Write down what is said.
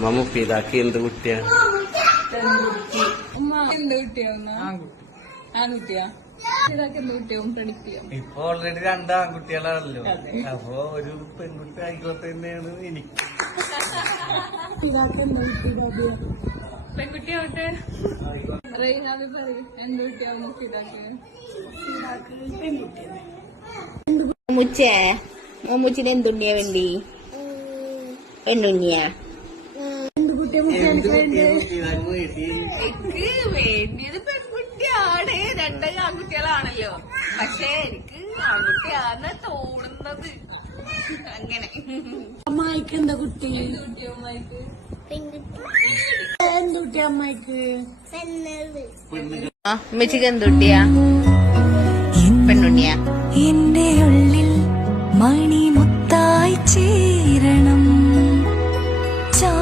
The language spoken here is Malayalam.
മുഫീദാക്ക് എന്ത് കുട്ടിയാ? എന്ത് കുട്ടിയാവുന്ന? ആൺകുട്ടിയാ? എന്ത് കുട്ടിയാവും പ്രഡിക്ട് ചെയ്യാം? ഇപ്പൊ ഓൾറെഡി 2 ആൺകുട്ടികളാണല്ലോ, അപ്പൊ ഒരു പെൺകുട്ടി ആയിക്കോട്ടെ തന്നെയാണ് എനിക്ക്. പെൺകുട്ടിയാവട്ടെ. റെയ്ഹാബി പറയും എന്ത് കുട്ടിയാവും മുഫീദാക്ക്? മുച്ചിന് എന്തുണ്ണിയാ വേണ്ടി? പെണ്ണുണ്ണിയാ? എനിക്ക് വേണ്ടിയത് പെൺകുട്ടിയാണ്. 2 ആൺകുട്ടികളാണല്ലോ, പക്ഷെ എനിക്ക് ആൺകുട്ടിയാന്ന് തോന്നുന്നത്. അങ്ങനെ അമ്മായിക്ക് എന്താ കുട്ടി? അമ്മായിക്ക് എന്തുട്ടി അമ്മായിക്ക്? ഉമ്മച്ചിക്ക് എന്തുട്ടിയാ? പെണ്ണുണ്ണിയാ? എന്റെ ഉള്ളിൽ മണിമുത്തായി